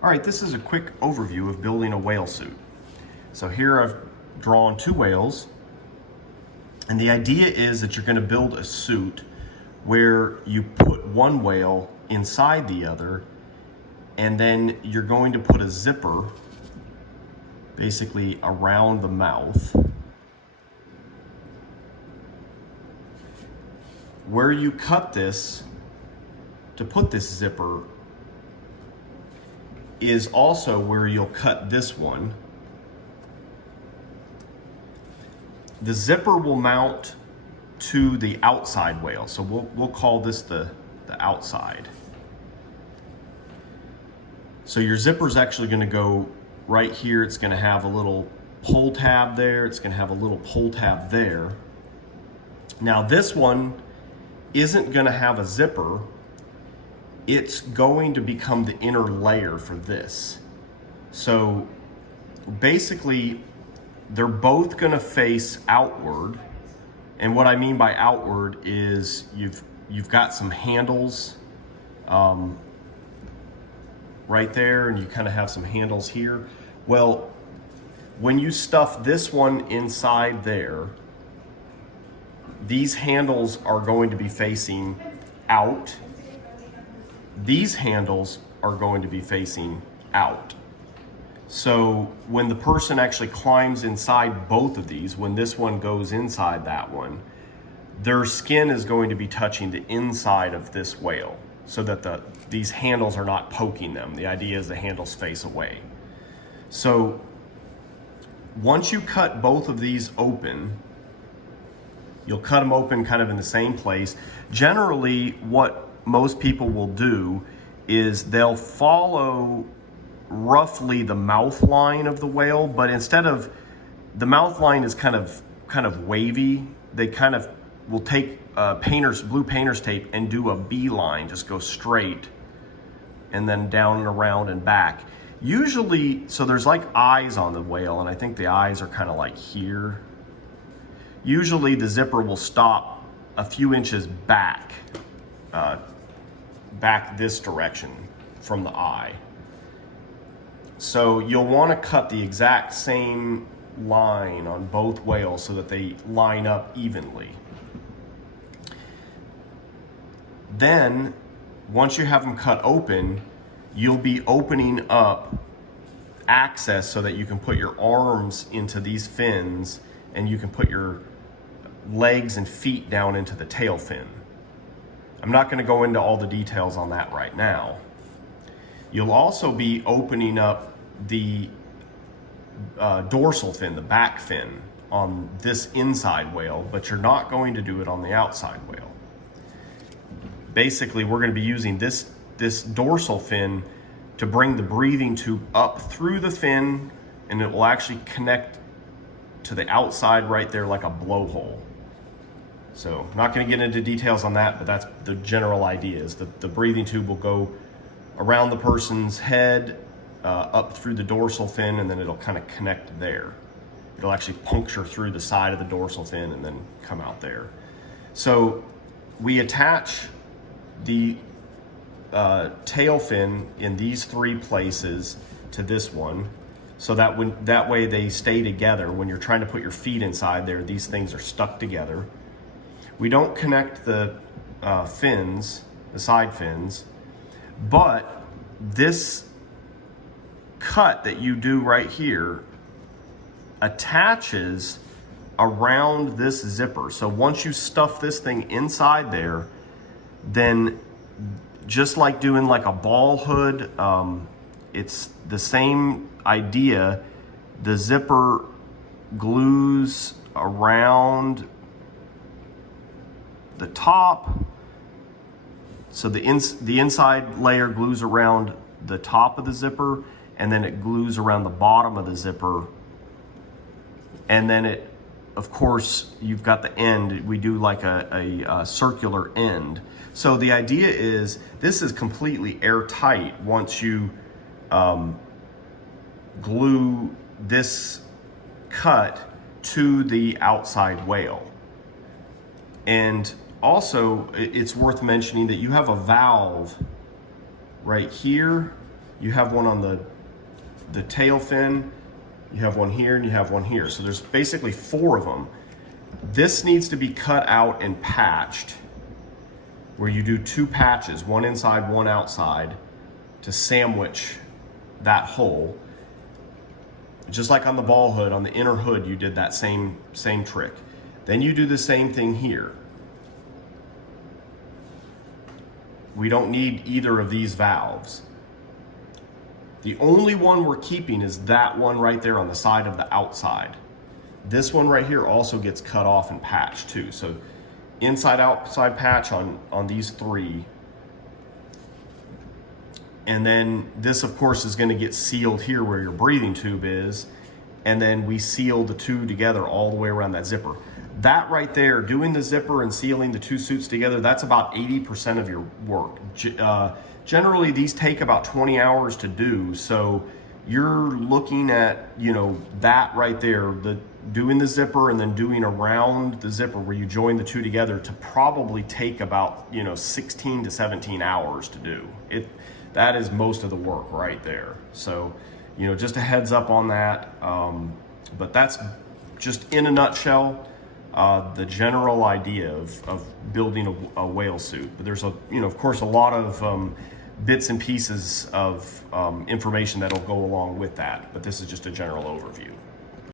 All right, this is a quick overview of building a whale suit. So here I've drawn two whales, and the idea is that you're going to build a suit where you put one whale inside the other, and then you're going to put a zipper basically around the mouth. Where you cut this to put this zipper is also where you'll cut this one. The zipper will mount to the outside whale, so we'll call this the outside. So your zipper is actually going to go right here. It's going to have a little pull tab there. It's going to have a little pull tab there. Now this one isn't going to have a zipper. It's going to become the inner layer for this. So basically, they're both going to face outward. And what I mean by outward is you've got some handles right there, and you kind of have some handles here. Well, when you stuff this one inside there, these handles are going to be facing out. These handles are going to be facing out. So when the person actually climbs inside both of these, when this one goes inside that one, their skin is going to be touching the inside of this whale so that these handles are not poking them. The idea is the handles face away. So once you cut both of these open, you'll cut them open kind of in the same place. Generally, what most people will do is they'll follow roughly the mouth line of the whale, but instead of the mouth line is kind of wavy, they kind of will take blue painter's tape and do a B line, just go straight and then down and around and back. Usually, so there's like eyes on the whale, and I think the eyes are kind of like here. Usually the zipper will stop a few inches back this direction from the eye. So you'll want to cut the exact same line on both whales so that they line up evenly. Then, once you have them cut open, you'll be opening up access so that you can put your arms into these fins and you can put your legs and feet down into the tail fin. I'm not going to go into all the details on that right now. You'll also be opening up the dorsal fin, the back fin, on this inside whale, but you're not going to do it on the outside whale. Basically, we're going to be using this dorsal fin to bring the breathing tube up through the fin, and it will actually connect to the outside right there like a blowhole. So I'm not going to get into details on that, but that's the general idea, is the breathing tube will go around the person's head, up through the dorsal fin, and then it'll kind of connect there. It'll actually puncture through the side of the dorsal fin and then come out there. So we attach the tail fin in these three places to this one, so that way they stay together. When you're trying to put your feet inside there, these things are stuck together. We don't connect the fins, the side fins, but this cut that you do right here attaches around this zipper. So once you stuff this thing inside there, then just like doing like a ball hood, it's the same idea. The zipper glues around the top. So the inside layer glues around the top of the zipper, and then it glues around the bottom of the zipper. And then it, of course, you've got the end. We do like a circular end. So the idea is this is completely airtight once you glue this cut to the outside whale. And also, it's worth mentioning that you have a valve right here you have one on the tail fin, you have one here, and you have one here. So there's basically 4 of them. This needs to be cut out and patched, where you do 2 patches, one inside, one outside, to sandwich that hole. Just like on the ball hood, on the inner hood, you did that same trick. Then you do the same thing here. We don't need either of these valves. The only one we're keeping is that one right there on the side of the outside. This one right here also gets cut off and patched too. So inside outside patch on these 3. And then this of course is going to get sealed here where your breathing tube is. And then we seal the 2 together all the way around that zipper. That right there, doing the zipper and sealing the 2 suits together, that's about 80% of your work. Generally, these take about 20 hours to do. So you're looking at, you know, that right there, doing the zipper and then doing around the zipper where you join the 2 together to probably take about, you know, 16 to 17 hours to do. That is most of the work right there. So, you know, just a heads up on that. But that's just in a nutshell, the general idea of building a whale suit. But there's of course, a lot of bits and pieces of information that'll go along with that. But this is just a general overview.